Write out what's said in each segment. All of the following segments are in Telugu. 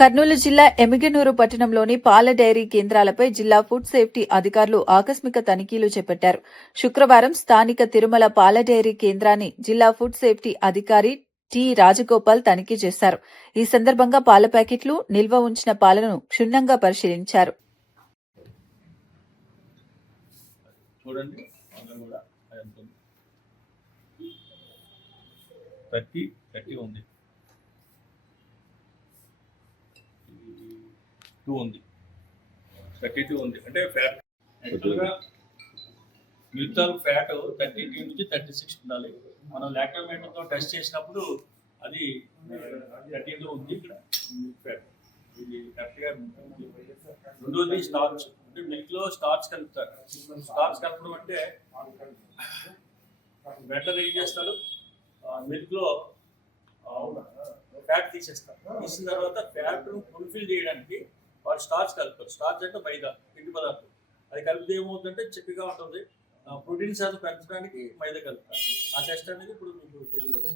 కర్నూలు జిల్లా ఎమిగనూరు పట్టణంలోని పాల డైరీ కేంద్రాలపై జిల్లా ఫుడ్ సేఫ్టీ అధికారులు ఆకస్మిక తనిఖీలు చేపట్టారు. శుక్రవారం స్థానిక తిరుమల పాల డైరీ కేంద్రాన్ని జిల్లా ఫుడ్ సేఫ్టీ అధికారి టి రాజగోపాల్ తనిఖీ చేశారు. ఈ సందర్భంగా పాల ప్యాకెట్లు, నిల్వ ఉంచిన పాలను క్షుణ్ణంగా పరిశీలించారు. ఉంది 32 ఉంది అంటే ఫ్యాట్ యాక్చువల్గా మ్యూచువల్ ఫ్యాట్ 32 నుంచి 36 ఉండాలి. మనం లాక్టోమీటర్తో టెస్ట్ చేసినప్పుడు అది 32 ఉంది. ఇక్కడ ఫ్యాట్ ఇది కరెక్ట్గా. రెండోది స్టార్చ్, అంటే మిల్క్లో స్టార్చ్ కలుపుతారు. స్టార్చ్ కలపడం అంటే బెటర్ ఏం చేస్తారు, మిల్క్లో ఫ్యాట్ తీసేస్తారు. తీసిన తర్వాత ఫ్యాట్ను ఫుల్ఫిల్ చేయడానికి వాడు స్టార్చ్ కలుపుతారు. స్టార్చ్ అంటే మైదా, పిండి పదార్థం. అది కలిపితే ఏమవుతుందంటే చిక్కగా ఉంటుంది. ప్రోటీన్ శాతం పెంచడానికి మైదా కలుపుతారు. ఆ టెస్ట్ అనేది ఇప్పుడు మీకు తెలియదు.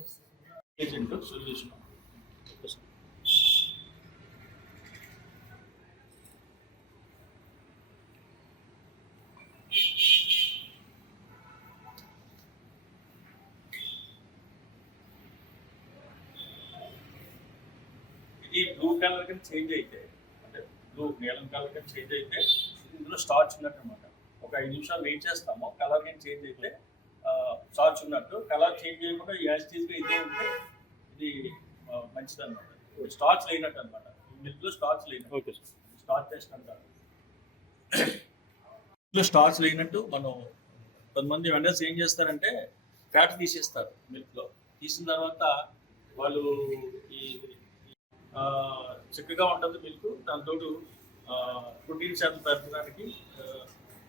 సొల్యూషన్ ఇది బ్లూ కలర్ కింద చేంజ్ అయితే, అంటే బ్లూ నీలం కలర్ కింద చేంజ్ అయితే ఇందులో స్టార్చ్ ఉన్నట్టు అనమాట. ఒక 5 నిమిషాలు వెయిట్ చేస్తాము. కలర్ కింద చేంజ్ అయితే స్టార్చ్ ఉన్నట్టు. కలర్ చేంజ్ చేయకుండా యాజిటీస్గా ఇదే ఉంటే ఇది మంచిది అనమాట. స్టార్చ్ లేనట్టు అనమాట. మిల్క్లో స్టార్చ్ లేనట్టు స్టార్చ్ టెస్ట్ అంటారు. మిల్క్లో స్టార్చ్ లేనట్టు మనం కొంతమంది వెండర్స్ ఏం చేస్తారంటే ఫ్యాట్ తీసేస్తారు. మిల్క్లో తీసిన తర్వాత వాళ్ళు ఈ చిక్కగా ఉంటుంది మిల్క్. దాంతో ప్రోటీన్ శాతం పెరగడానికి,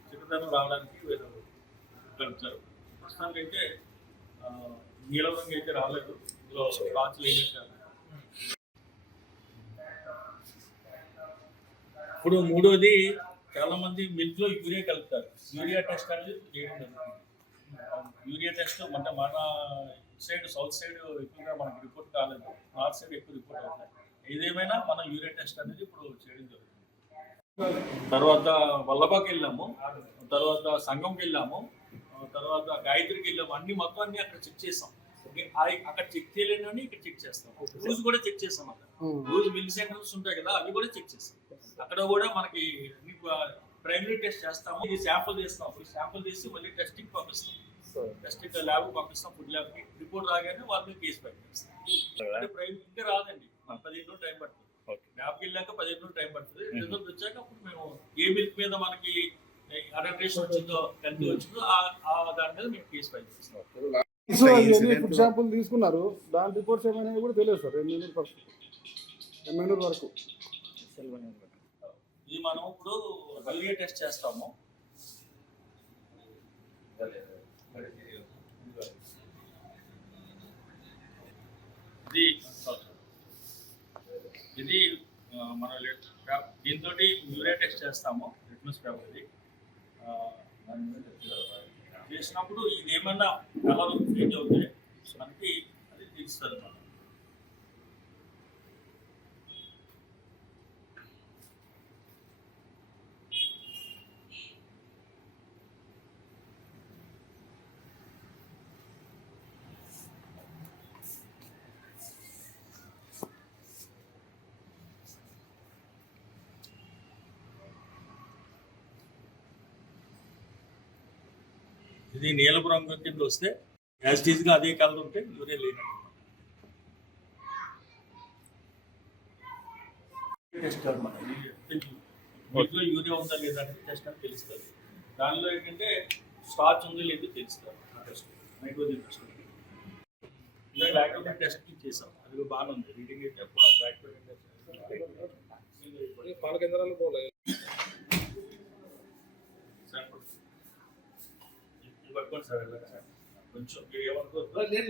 చిక్కదనం రావడానికి కలుపుతారు. ప్రస్తుతానికి అయితే నీలం రంగు అయితే రాలేదు. ఇందులో స్టార్చ్ లేనట్టు. ఇప్పుడు మూడోది, చాలా మంది మిల్క్లో యూరియా కలుపుతారు. యూరియా టెస్ట్ అనేది చేయడం జరుగుతుంది. యూరియా టెస్ట్ అంటే మన సైడ్, సౌత్ సైడ్ ఎక్కువగా మనకి రిపోర్ట్ కాలేదు. నార్త్ సైడ్ ఎక్కువ రిపోర్ట్ అవుతాయి. ఏదేమైనా మనం యూరియా టెస్ట్ అనేది ఇప్పుడు చేయడం జరుగుతుంది. తర్వాత వల్లభాకి వెళ్ళాము, తర్వాత సంఘంకి వెళ్ళాము, తర్వాత గాయత్రికి వెళ్ళాము. అన్ని మొత్తం అన్ని అక్కడ చెక్ చేసాం. అక్కడ చెక్ చేయలేని ఇక్కడ చెక్ చేస్తాం. రూజ్ కూడా చెక్ చేస్తాం. అక్కడ రూజ్ మిల్క్ సెంటర్స్ ఉంటాయి కదా, అవి కూడా చెక్ చేస్తాం. అక్కడ కూడా మనకి ప్రైమరీ టెస్ట్ చేస్తాము. ఇది శాంపుల్ చేస్తాం. శాంపుల్ చేసి మళ్ళీ టెస్టింగ్ పంపిస్తాం. టెస్టింగ్ ల్యాబ్ పంపిస్తాం. ఫుడ్ ల్యాబ్కి రిపోర్ట్ రాగానే వాళ్ళని కేసు పెట్టేస్తాం. అంటే ప్రైమరీ ఇంకా రాదండి, 15 రోజులు టైం పడుతుంది. ల్యాబ్కి వెళ్ళాక 15 రోజులు టైం పడుతుంది. రిజల్ట్ వచ్చాక అప్పుడు మేము ఏ మిల్క్ మీద మనకి అడల్ట్రేషన్ వచ్చిందో, కల్తీ వచ్చిందో దాని మీద మేము కేసు ఫైల్ చేస్తాం. ఫుడ్ శాంపుల్ తీసుకున్నారు, దాని రిపోర్ట్స్ ఏమైనా కూడా తెలియదు సార్. ఎమ్మెనూరు వరకు ఇది మనం ఇప్పుడు యూరియా టెస్ట్ చేస్తాము. ఇది మన దీంతో యూరియా టెస్ట్ చేస్తాము. లిట్మస్ పేపర్ ఇది చేసినప్పుడు ఇది ఏమన్నా కలర్ చేంజ్ అవుతే మనకి అది తెలుస్తుంది మనం. ఇది నీలపు రంగు కింద వస్తే యాజిటీస్గా అదే కలర్ ఉంటే యూరియా లేనట్టు. టెస్ట్ అనమాట. వీటిలో యూరియా ఉందా లేదా అంటే టెస్ట్ అని తెలుస్తుంది. దానిలో ఏంటంటే స్టార్చ్ ఉందో లేదో తెలుస్తుంది. Test nitrogen test. ఇలా లాక్టోజన్ టెస్ట్ చేసాం, అది బాగానే ఉంది. రీడింగ్ అయితే లాక్టోజన్ టెస్ట్ పాల కేంద్రాలు పోలేదు. పట్టుకోండి సార్, కొంచెం ఏమనుకో. లేదు